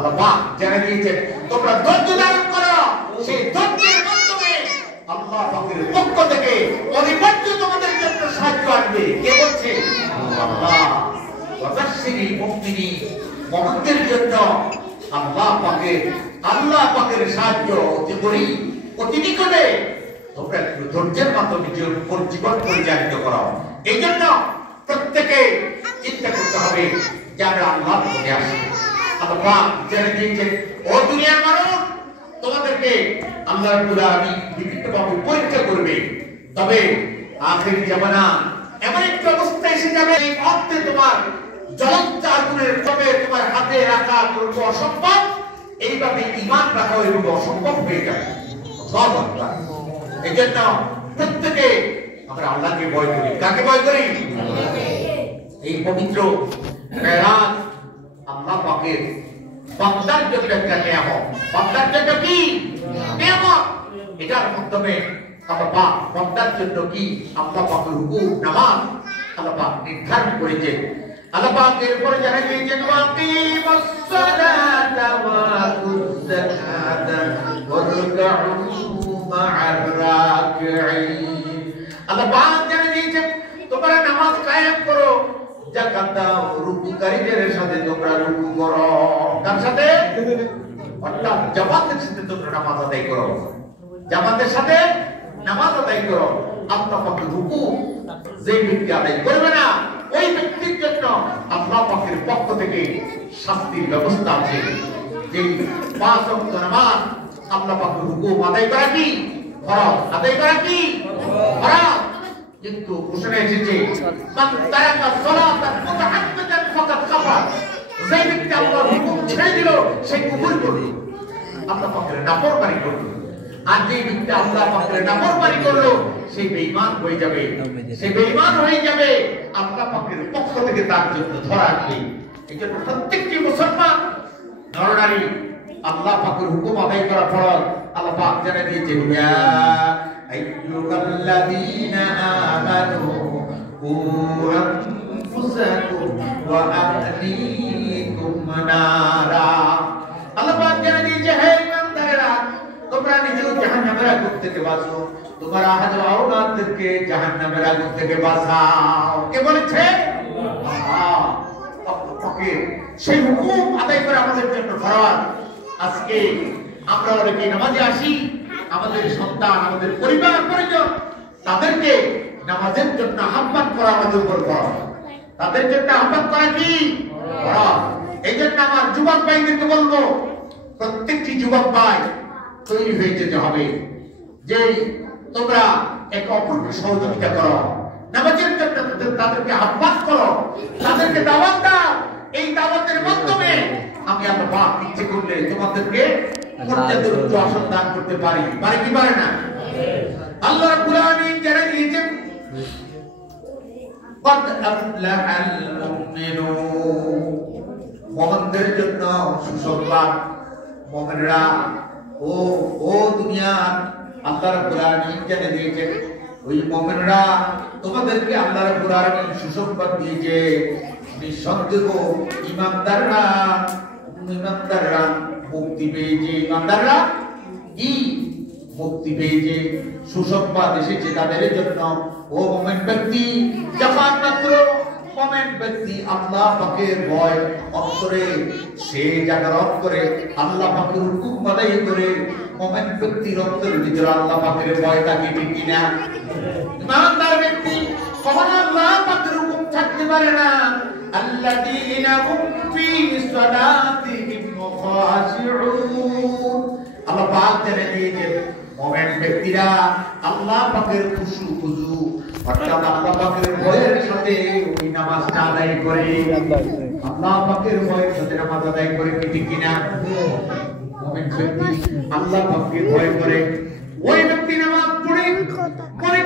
আল্লাহ পাক জেনে দিয়েছেন তোমরা ধৈর্য ধারণ করো, সেই ধৈর্যের মাধ্যমে আল্লাহ পাকের পক্ষ থেকে অনিবার্য তোমাদের জন্য সাহায্য আসবে। কে বলছে? আল্লাহ। ওয়াবাশশিরিল মুমিনিন, মুমিনদের জন্য আল্লাহ পাকের সাহায্য অতি নিকটে। তোমরা একটু ধৈর্যের মাধ্যমে জীবন পরিচালিত করো। এই জন্য প্রত্যেকে চিন্তা করতে হবে যে আমরা আল্লাহর পথে আসি। আল্লাহ জেনে দিয়েছেন ও দুনিয়ার মানুষ, তোমাদেরকে আল্লাহ রাব্বুল আলামিন বিভিন্নভাবে পরীক্ষা করবে। তবে আখিরি জামানা এমন একটা অবস্থা এসে যাবে, এই মুহূর্তে তোমার জ্বলন্ত আগুনের তবে তোমার হাতে রাখা করব অসম্ভব, এইভাবে ঈমান রাখা হইব অসম্ভব হয়ে যাবে। এই জন্য প্রত্যেকে আমরা আল্লাহকে ভয় করি। কাকে ভয় করি? এই পবিত্র মেরাজ আল্লাহ পাকের বান্দার জন্য একটা নিয়ামত। বান্দার জন্য কি নিয়ামত? এটার মাধ্যমে আল্লাহ পাক বান্দার জন্য কি আল্লাহ পাকের হুকুম নামাজ আল্লাহ পাক নির্ধারণ করেছেন। আল্লাহ পাক এরপরে জানা দিয়েছেন ওয়াকিমুস সালাতা ওয়া আতুজ যাকাতা ওয়ারকাউ মা'আর রাকিঈন। আল্লাহ পাক জানা দিয়েছেন তোমরা নামাজ কায়েম করো, যাকাত দাও, রুকুকারীদের সাথে তোমরা রুকু করো। কার সাথে? অর্থাৎ জামাতের সাথে তোমরা নামাজ আদায় করো, জামাতের সাথে নামাজ আদায় করো। আল্লাহ পাকের হুকুম যে ব্যক্তি আদায় করবে না, ওই ব্যক্তির জন্য আল্লাহ পাকের পক্ষ থেকে শাস্তির ব্যবস্থা আছে। যে 5 ওয়াক্ত নামাজ আল্লাহ পাকের হুকুম আদায় করা কি ফরজ, আদায় করা কি ফরজ। কিন্তু ঘোষণা এসেছে মান তারাকা সালাতান মুতাআম্মিদান ফাকাদ কাফার, যে ব্যক্তি আল্লাহর হুকুম ছেড়ে দিল সে কুফর করল, আল্লাহ পাকের নাফরমানি করল। আর যে ব্যক্তি আল্লাহ পাকের নাফরমানি করল সে বেঈমান হয়ে যাবে, সে বেঈমান হয়ে যাবে। আল্লাহ পাকের পক্ষ থেকে তার জন্য ধরা আসবে। এইজন্য প্রত্যেকটি মুসলমান নরনারী আল্লাহ পাকের হুকুম আদায় করা ফরজ। আল্লাহ পাক জানিয়ে দিয়েছেন ইয়া আইয়ুহাল্লাযীনা আমানু কু আনফুসাকুম ওয়া আহলিকুম নারা। আল্লাহ পাক জানিয়ে দিয়েছে হে ইমানদারেরা, তোমরা নিজেও জাহান্নামের আগুন থেকে বাঁচো, তোমার আহলে আওলাদদেরকে জাহান্নামের আগুন থেকে বাঁচাও। কে বলেছে? আল্লাহ। সেই হুকুম আদায় করা আমাদের জন্য ফরজ। আজকে আমরা অনেকে নামাজে আসি, আমাদের সন্তান, আমাদের পরিবার পরিজন, তাদেরকে নামাজের জন্য আহ্বান করা আমাদের উপর ফরজ। তাদের জন্য আহ্বান করা কি ফরজ। এই জন্য আমার যুবক ভাইদেরকে বলবো, প্রত্যেকটি যুবক ভাই তৈরি হয়ে যেতে হবে যে তোমরা একে অপরকে সহযোগিতা করো, নামাজের জন্য তাদেরকে আহ্বান করো, তাদেরকে দাওয়াত দাও। এই দাওয়াতের মাধ্যমে আমি আল্লাহ পাক ইচ্ছে করলে তোমাদেরকে মর্যাদার উচ্চ আসন দান করতে পারি। পারে কি পারে না? আল্লাহ রাব্বুল আলামিন জানিয়ে দিয়েছেন قد أفلح المؤمنون, মুমিনদের জন্য সুসংবাদ। মুমিনরা ও দুনিয়ার আল্লাহ রাব্বুল আলামিন জানিয়ে দিয়েছেন ওই মুমিনরা তোমাদেরকে আল্লাহ রাব্বুল আলামিন সুসংবাদ দিয়েছে। নিঃসন্দেহ ইমানদাররা মুক্তি পেয়েছে। ইমানদাররা কি মুক্তি পেয়েছে, সুসংবাদ এসেছে তাদের জন্য। ও মুমিন ব্যক্তি, যখন মাত্র মুমিন ব্যক্তি আল্লাহ পাকের ভয় অন্তরে সে জাগরণ করে, আল্লাহ পাকের হুকুম আদায় করে, মুমিন ব্যক্তির অন্তরের ভিতরে আল্লাহ পাকের ভয় থাকে, ঠিক কিনা? ইমানদার ব্যক্তি কখনো আল্লাহ পাকের হুকুম ছাড়তে পারে না। আল্লাযীনা হুম ফী সালাতিহিম খাশিউন। আল্লাহ পাক জানিয়ে দিয়েছেন মুমিন ব্যক্তিরা আল্লাহ পাকের খুশু অর্থাৎ আল্লাহ পাকের ভয়ের সাথে ওই নামাজটা আদায় করে। আল্লাহ পাকের ভয়ের সাথে নামাজ আদায় করে, ঠিক কিনা? মুমিন ব্যক্তি আল্লাহ পাককে ভয় করে, ওই ব্যক্তি নামাজ পড়ে মনে